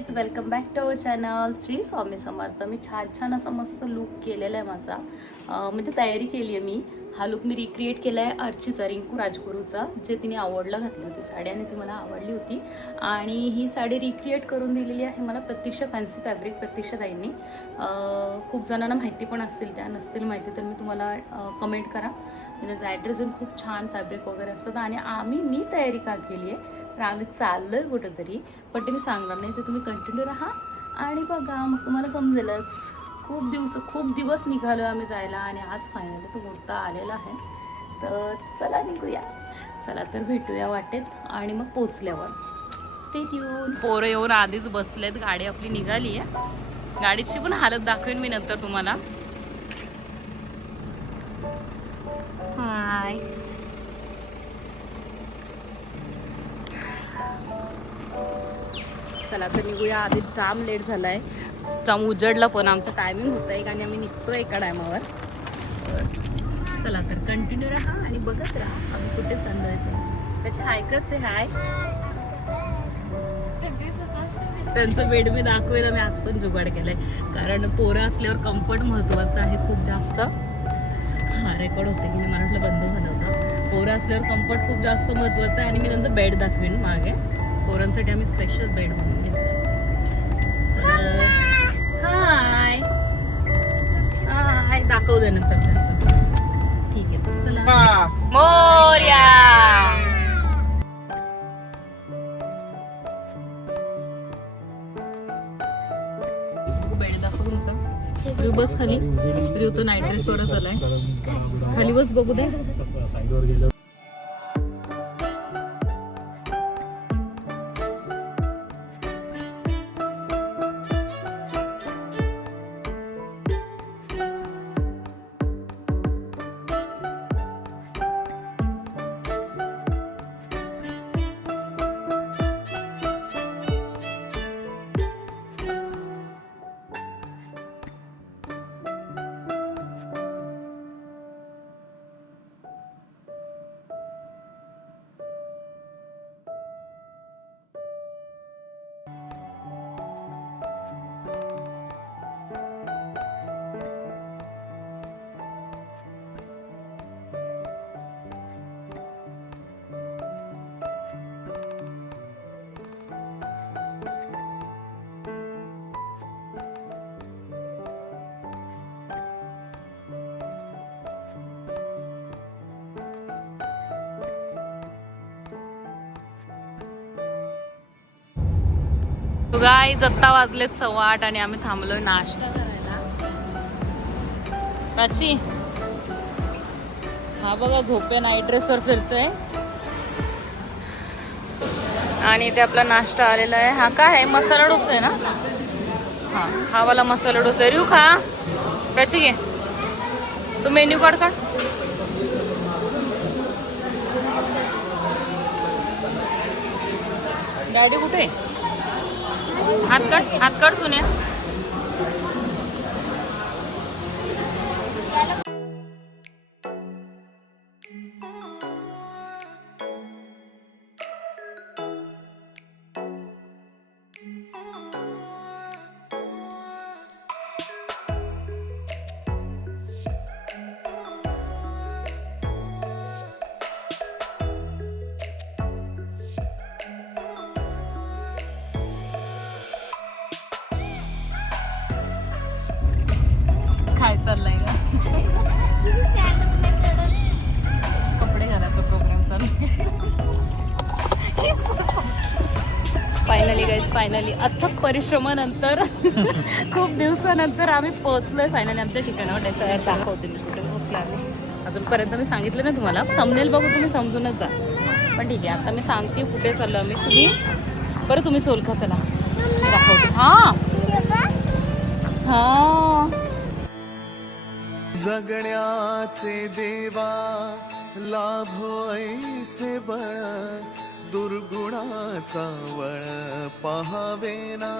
Guys, welcome back to our channel Shri Swami Samarth. मी छान असं मस्त लुक केलेला आहे माझा, म्हणजे तयारी केली आहे मी. हा लुक मी रिक्रिएट केला आहे आर्चीचा, रिंकू राजगुरूचा, जे तिने आवडला घातली होती साडी आणि ती मला आवडली होती. आणि ही साडी रिक्रिएट करून दिलेली आहे मला प्रतीक्षा फॅन्सी फॅब्रिक, प्रतीक्षा ताईंनी. खूप जणांना माहिती पण असतील, त्या नसतील माहिती तर मी तुम्हाला कमेंट करा. त्याचा ॲड्रेस खूप छान फॅब्रिक वगैरे असतं. आणि मी तयारी का केली आहे तर आम्ही चाललो आहे कुठंतरी, पण ते मी सांगणार नाही, तर तुम्ही कंटिन्यू राहा आणि बघा, मग तुम्हाला समजेलच. खूप दिवस निघालो आम्ही जायला आणि आज फायनली तो मुहूर्त आलेला आहे. तर चला निघूया. चला तर भेटूया वाटेत आणि मग पोचल्यावर स्टे ट्यून. पोरं येऊन आधीच बसलेत, गाडी आपली निघाली आहे. गाडीची पण हालत दाखवेन मी नंतर तुम्हाला. हाय, चला तर निघूया. आधीच जाम लेट झालाय, जाम उजडला पण आमचं टायमिंग होतं एक आणि आम्ही निघतो एका टायमावर. चला तर कंटिन्यू राहा आणि बघत राहा आम्ही कुठे चाललोय ते. त्याचे हायकर्स आहे. हाय, त्यांचं बेड मी दाखवेल. मी आज पण जुगाड केलंय, कारण पोरं असल्यावर कम्फर्ट महत्वाचं आहे खूप जास्त. हा रेकॉर्ड होते की नाही, मला वाटलं बंद झालं होतं. पोरं असल्यावर कम्फर्ट खूप जास्त महत्वाचं आहे आणि मी त्यांचं बेड दाखवेन मागे. पोरांसाठी आम्ही स्पेशल बेड बनवून घेतो. हाय हाय, दाखवू दे नंतर त्यांचं. ठीक आहे, तर चला. मोरया. बेड दाखव तुमचं. रिव बस खाली. रिव तो नाईट ड्रेस वरच आलाय. खाली बस, बघू दे. गाईज, आत्ता वाजलेत 8:15 आणि आम्ही थांबलोय नाश्ता करायला. प्राची, हा बघा झोपे नाईट ड्रेसवर फिरतोय आणि इथे आपला नाश्ता आलेला आहे. हा काय आहे, मसाला डोसा आहे ना? हा वाला मसाला डोसा आहे. रिव खा. प्राची घे, तू मेन्यू कार्ड काढ. डॅडी कुठे? हात काढ सुन्या. काय चाललंय का? कपडे घालायचा प्रोग्राम चालू. फायनली अथक परिश्रमानंतर खूप दिवसानंतर आम्ही पोहोचलोय फायनली आमच्या ठिकाणावर. दाखवते मी कुठे पोहोचलो आम्ही. अजूनपर्यंत मी सांगितलं ना तुम्हाला, थंबनेल बघू तुम्ही समजूनच जा. पण ठीक आहे, आता मी सांगते कुठे चाललो आम्ही. तुम्ही सोलखा चला, मी दाखवते. हा जगण्याचे देवा लाभो ऐसे बळ, दुर्गुणाचा वळ पहावेना.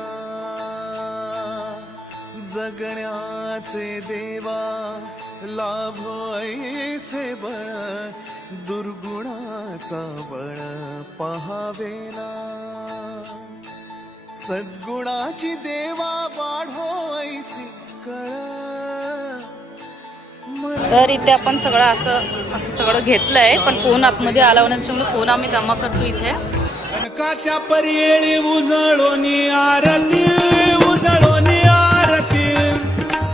जगण्याचे देवा लाभो ऐसे बळ, दुर्गुणाचा बळ पहावेना. सद्गुणाची देवा वाढो ऐसी कळ. तर इथे आपण सगळं असं सगळं घेतलंय, पण फोन आतमध्ये आला त्याच्यामुळे फोन आम्ही जमा करतो इथे. कनकाच्या पर्येळी उजळोनी आरती, उजळोनी आरती,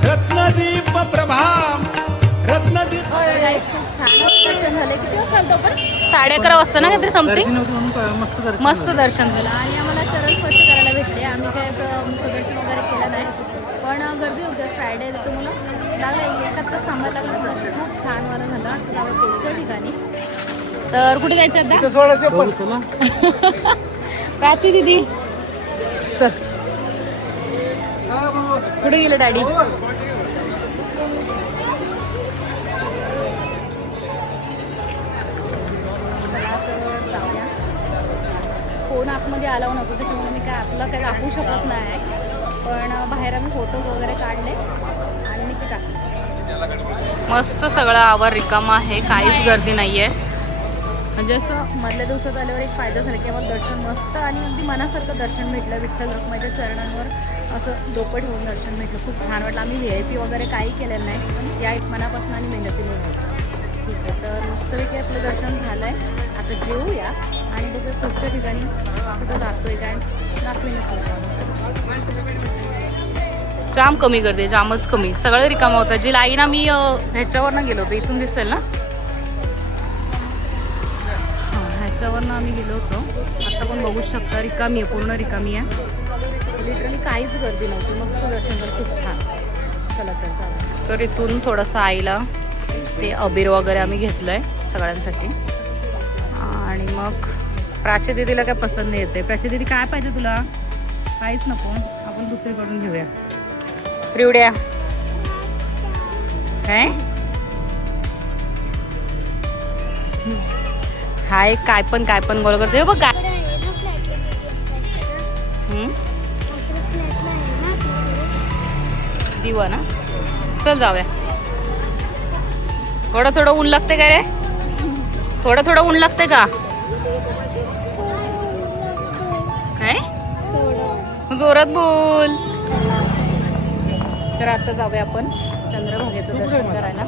रत्नदीप प्रभा, रत्नदीप. खूप छान दर्शन झाले. किती वाजता आलतो आपण? 11:30 वाजता ना काहीतरी समथिंग. मस्त दर्शन झालं आणि आम्हाला चरण स्पर्श करायला भेटले. आम्ही काय असं मुखदर्शन वगैरे केलं नाही, पण गर्दी होती फ्रायडे त्याच्यामुळं लागलं एकाच तास थांबायला लागलं. दर्शन खूप छान वाला झालं त्यावर पुढच्या ठिकाणी. तर कुठे जायचं आता? प्राची दीदी चल, कुठे गेले डॅडी? फोन आतमध्ये आला नव्हता त्याच्यामुळे मी काय आतला काही दाखवू शकत नाही, पण बाहेर आम्ही फोटोज वगैरे काढले आणि मी ते टाकले. मस्त सगळा आवार रिकामा आहे, काहीच गर्दी नाही आहे. म्हणजे असं मधल्या दिवसात आल्यावर एक फायदा झाला की आम्हाला दर्शन मस्त आणि अगदी मनासारखं दर्शन भेटलं. विठ्ठल रखुमाईच्या चरणांवर असं डोकं ठेवून दर्शन भेटलं. खूप छान वाटलं. आम्ही VIP वगैरे काही केलेलं नाही, पण या एक मनापासून आणि मेहनतीने व्हायचं. ठीक आहे, तर मस्तपैकी आपलं दर्शन झालं आहे. आता जेवूया आणि बघू पुढच्या ठिकाणी कुठं जातोय काय दाखवेनच होतं. जाम कमी गर्दी, जामच कमी, सगळं रिकामं होतं. जी लाईन आम्ही ह्याच्यावरनं गेलो होतो, इथून दिसेल ना, ह्याच्यावरनं आम्ही गेलो होतो. आता पण बघू शकता रिकामी आहे, पूर्ण रिकामी आहे. लिटरली काहीच गर्दी नव्हती. मस्त दर्शन झालं, खूप छान. चला तर जाऊ. तर इथून थोडंसं आईला ते अबीर वगैरे आम्ही घेतलं आहे सगळ्यांसाठी. आणि मग प्राची दीदीला काय पसंत नाही येते. प्राची दीदी काय पाहिजे तुला? काहीच नको, आपण दुसरीकडून घेऊया. रिवड्या काय हाय, काय पण गोल करते बघ काय. दिवा ना, चल जाऊया. थोडं ऊन लागते काय रे? थोडं ऊन लागते का काय? जोरात बोल. तर आता जाऊया आपण चंद्रभागेचं दर्शन करायला.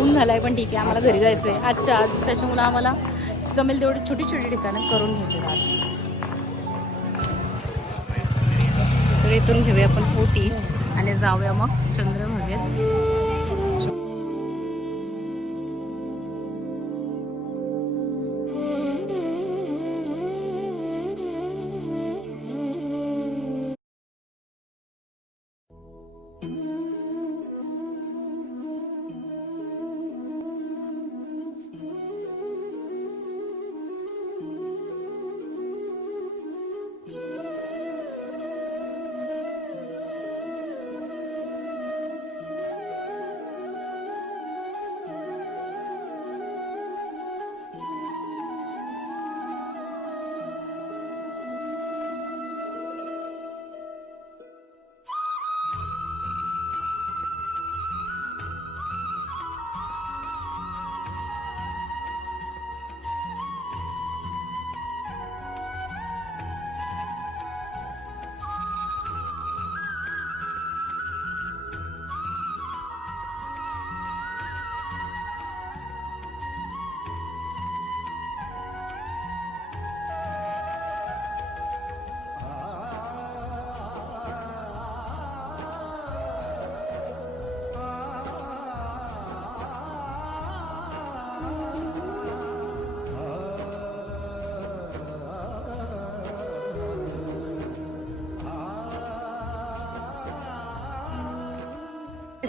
ऊन झालंय पण ठीक आहे, आम्हाला घरी जायचं आहे आजच्या आज. त्याच्यामुळे आम्हाला जमेल तेवढी छोटी छोटी ठिकाणं करून घ्यायची आज. तर इथून घेऊया आपण ओटी आणि जाऊया मग चंद्रभागेत.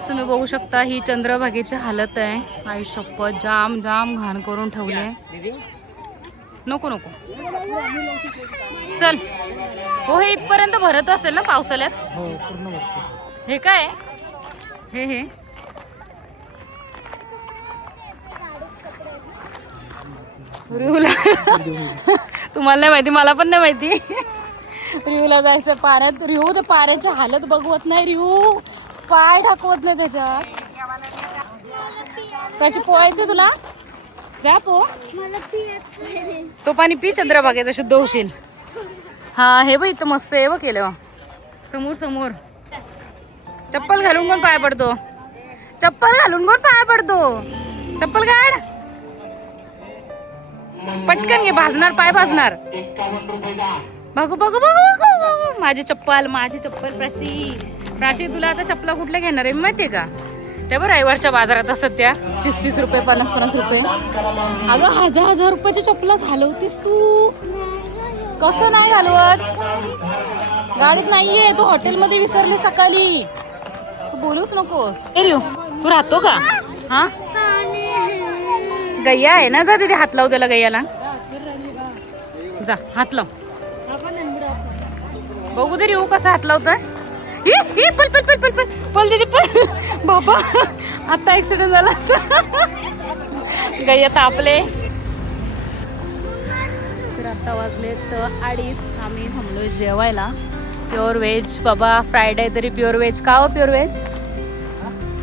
तुम्ही बघू शकता ही चंद्रभागेची हालत आहे. आई शपथ, जाम घाण करून ठेवले. नको चल. हो, हे इथपर्यंत भरत असेल ना पावसाळ्यात? हो, पूर्ण भरतो. हे काय हे रिहूला तुम्हाला नाही माहिती, मला पण नाही माहिती. रिहूला जायचं पाण्यात. रिहू तर पाण्याची हालत बघवत नाही. रिहू पाय टाकवत नाही त्याच्यात. त्याची पोहायचं तुला? जा पो. तो पाणी पी, चंद्रभागेचा शुद्ध होशील. हा हे बघ इथं मस्त आहे बघ केलं समोर समोर. चप्पल घालून कोण पाय पडतो? चप्पल घालून कोण पाय पडतो? चप्पल काढ पटकन घे, भाजणार पाय भाजणार. बघू बघू बघू बघू माझी चप्पल प्राची तुला आता चप्पला कुठल्या घेणार आहे माहितीये का? त्या बरं रविवारच्या बाजारात असतात त्या 30-30 रुपये 50-50 रुपये. अगं 1000 रुपयाच्या चप्पला घालवतीस तू? कसं नाही घालवत? गाडीत नाहीये तू, हॉटेलमध्ये विसरली सकाळी. तू बोलूच नकोस. तू राहतो का? हा गैया आहे ना, जा तिथे हात लाव त्याला गैयाला. जा हात लाव बघू तरी येऊ कसा हात लावतोय. पल पल पल पल पल पल दीदी पल. बाबा आता ऍक्सिडेंट झाला. गैया तापले. तर आता वाजले तर 2:30. आम्ही थांबलोय जेवायला. प्युअर व्हेज बाबा, फ्रायडे तरी प्युअर व्हेज. का हो प्युअर व्हेज?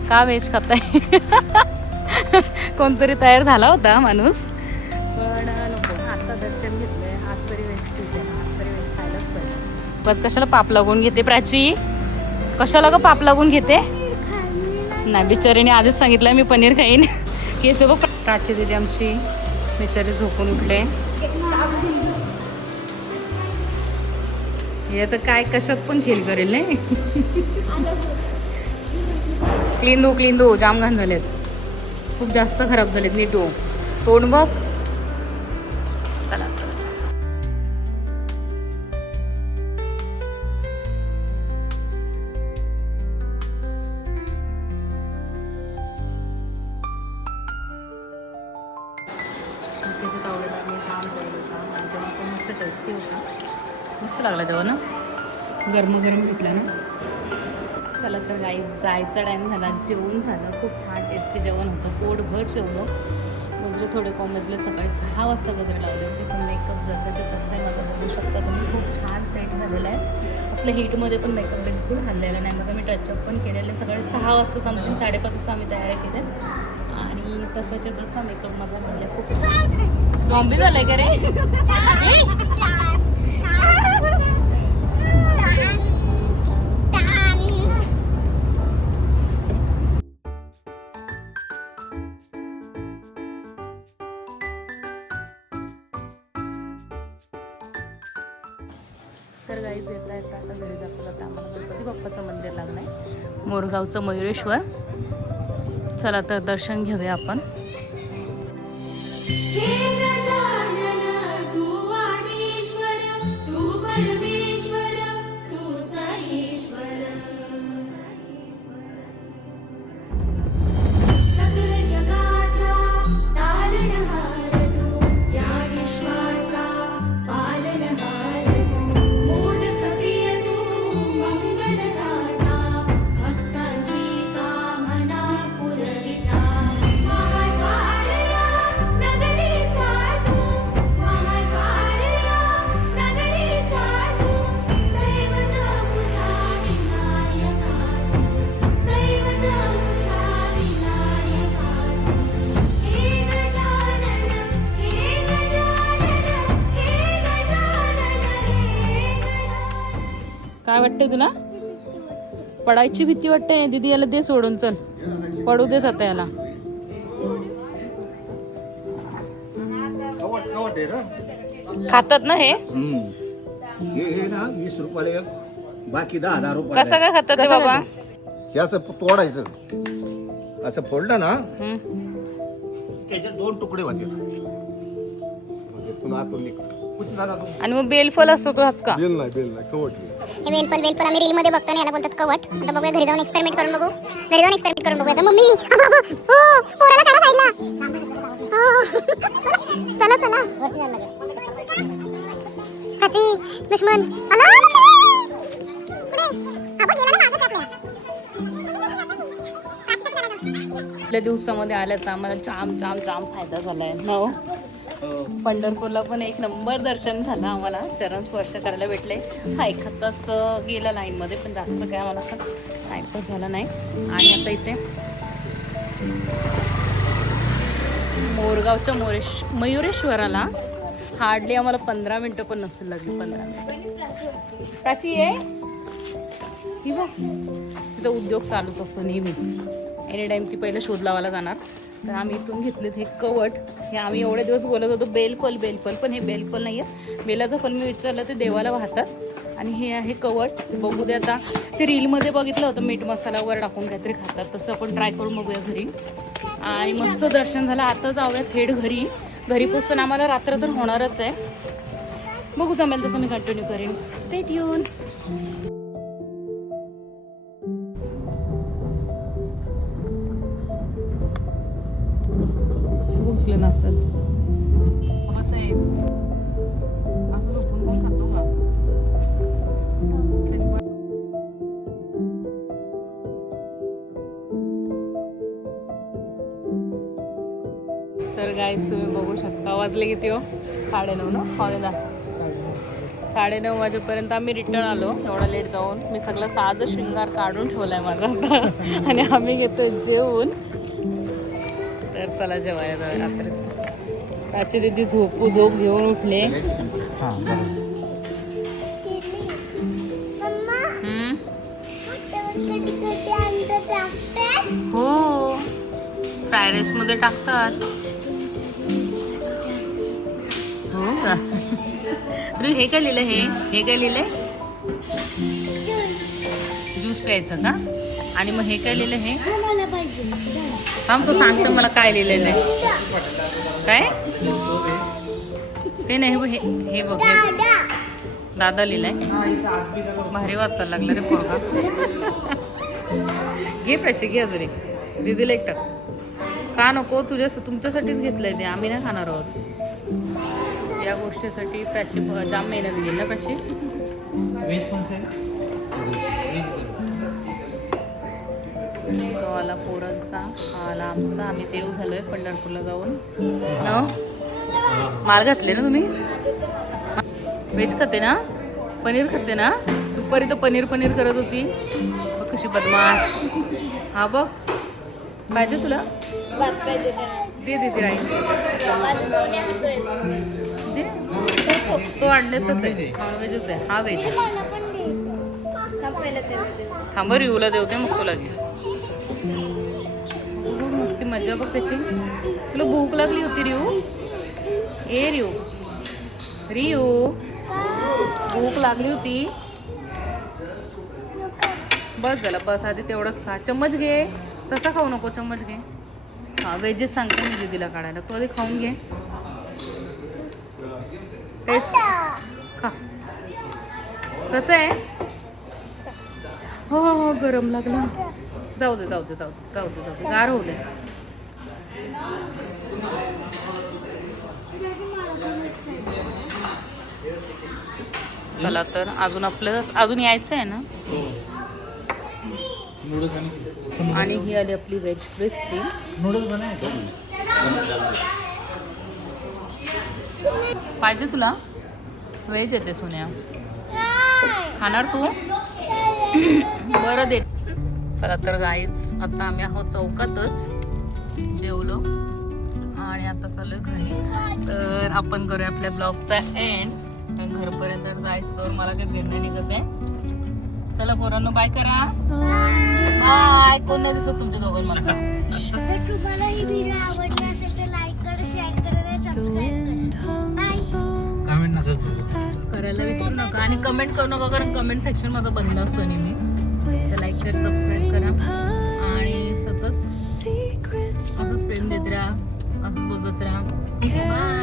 का व्हेज खाताय? कोणतरी तयार झाला होता माणूस, पण नको. आता दर्शन घेतलंय, आज तरी व्हेज ठीक आहे ना, आज तरी व्हेज खायलाच पाहिजे. बस कशाला पाप लागून घेते प्राची? कशाला ग पाप लागून घेते? नाही बिचारीने आधीच सांगितलंय मी पनीर खाईन. केस बघ प्राची दिदी आमची बिचारी झोपून उठले. हे तर काय कशात पण खेळ करेल नाही. क्लीन दो जाम घाण झालेत, खूप जास्त खराब झालेत. नीट हो तोंड बघ. चला टेस्टी होता, मस्त लागला जेवण. गरम घेतला ना. चला तर गाईज जायचा टाईम झाला, जेवण झालं. खूप छान टेस्टी जेवण होतं, पोटभर जेवलो. गजरे थोडे कोमजले. सकाळी 6 वाजता गजरे लावले होते, पण मेकअप जसाच्या तसा आहे माझा, बघू शकता तुम्ही. खूप छान सेट झालेला आहे. असल्या हीटमध्ये पण मेकअप बिलकुल हल्लेला नाही माझा. मी टचअप पण केलेलं आहे. सकाळी 6 वाजता समथिंग 5:30 वाजता आम्ही तयारी केल्या आणि तसाच्या तसा मेकअप माझा झाला. खूप छान. झॉम्बी झालाय का रे? तर गाईज येता आता घरी जाता आम्हाला गणपती बाप्पाचं मंदिर लागलंय, मोरगावचं मयुरेश्वर. चला तर दर्शन घेऊया आपण. काय वाटतंय तुला? पडायची भीती वाटते दीदी. याला दे सोडून, चल पडू देच आता याला. खातात ना हे? हे ना 20 रुपयाला एक, बाकी 10,000 रुपये. कसं काय खातात ते बाबा? हे असं तोडायचं, असं फोडलं ना त्याचे 2 तुकडे होते. आणि मग बेलफल असतो तो हाच का? बेल नाही कवट. हे वेलपल आम्ही रील मध्ये बघतो आणि याला बोलतात कवट. आता बघूया घरी जाऊन एक्सपेरिमेंट करून बघू. याचा मम्मी हो पोराला काढा साईडला. चला काची दुश्मन आला. आपल्या दिवसामध्ये आल्याचा आम्हाला जाम फायदा झालाय ना. पंढरपूरला पण 1 नंबर दर्शन झालं आम्हाला. चरण स्पर्श करायला भेटले. हा 1 तास गेला लाईनमध्ये, पण जास्त काय आम्हाला असं टाईमपास झाला नाही. आणि आता इथे मोरगावच्या मयुरेश्वराला हार्डली आम्हाला 15 मिनिटं पण नसेल लागली. 15 मिनिटं. प्राची आहे ही बघ, तिचा उद्योग चालूच असतो नेहमी. एनी टाईम ती पहिलं शोध लावायला जाणार. तर आम्ही इथून घेतलेत हे कवट. हे आम्ही एवढे दिवस बोलत होतो बेलफल बेलफल, पण हे बेलफल नाही आहे. बेलाचं फल मी विचारलं ते देवाला वाहतात. आणि हे आहे कवट. बघू दे आता, ते रीलमध्ये बघितलं होतं मीठ मसाला वगैरे टाकून काहीतरी खातात, तसं आपण ट्राय करून बघूया घरी. आणि मस्त दर्शन झालं. आता जाऊया थेट घरी. घरी पोचताना आम्हाला रात्र तर होणारच आहे. बघू जमेल तसं मी कंटिन्यू करेन. Stay tune. पोचले नसतात असं आहे. असं झोपून कोण खातो का? तर गाईस तुम्ही बघू शकता वाजले किती हो? 9:30 ना, 9:15. 9:30 वाजेपर्यंत आम्ही रिटर्न आलो. एवढा लेट जाऊन मी सगळं साज शृंगार काढून ठेवलाय माझा आता. आणि आम्ही घेतोय जेवून. तर चला जेवायला जाऊया रात्रीचं. प्राची दीदी झोप घेऊन उठले. हो, फ्राय राईस मध्ये टाकतात. हो का? अरे हे काय लिहिलंय? हे काय लिहिलंय? ज्यूस प्यायचं का? आणि मग हे काय लिहिलं? हे थांब, तो सांगतो मला काय लिहिलेलं आहे. काय ते नाही. हे बघ, दादा लिहिलंय. भारी वाचायला लागलं रे पोरगा. घे प्राची, घे अजून एक. दीदीला एक टाक. का नको? तुमच्यासाठीच घेतलंय ते, आम्ही नाही खाणार आहोत. या गोष्टीसाठी प्राची जाम मेहनत घेईल ना प्राची. तो आला पोरांचा, आला आमचा. आम्ही देव झालोय पंढरपूरला जाऊन. माल घातले ना तुम्ही? व्हेज खाते ना? पनीर खाते ना? दुपारी तर पनीर करत होती. बघ कशी बदमाश. हा बघ, पाहिजे तुला? दे दे राईस दे. तो अंड्याचाच आहे, नॉनव्हेजच आहे. हा व्हेज. थांब रिऊला देवते मग तुला घे. मस्ती मजा बघ कशी. तुला भूक लागली होती रिऊ? ए रिऊ, भूक लागली होती? बस झालं, बस. आधी तेवढंच खा. चम्मच घे. तसा खाऊ नको, चम्मच घे. हा व्हेजेस सांगते मी दीदीला काढायला. तू आधी खाऊन घे. टेस्ट खा. कसं आहे? हो, गरम लागला. जाऊ दे. गार होऊ दे. चला तर अजून यायचं आहे ना. आणि ही आली आपली व्हेज क्रिस्पी. पाहिजे तुला? व्हेज येते सोन्या. खाणार तू? बरं दे. चला तर गाईज, आता आम्ही आहोत चौकातच. जेवलो आणि आता चालू घरी. तर आपण करूया आपल्या ब्लॉगचा एंड. घरपर्यंत जायचं मला काही निर्णय निघत आहे. चला पोरांनो, बाय करा. बाय. कोण नाही दिसत तुमच्या दोघांना. तुम्हाला ही व्हिडिओ आवडली असेल तर लाईक करा, शेअर करा आणि सबस्क्राईब करा. कमेंट करायला विसरू नका. आणि कमेंट करू नका, कारण कमेंट सेक्शन माझं बंद असतं नेहमी. तर लाईक शेअर सबस्क्राईब करा. आणि सतत असंच प्रेम देत राहा, असंच बघत राहा. बाय.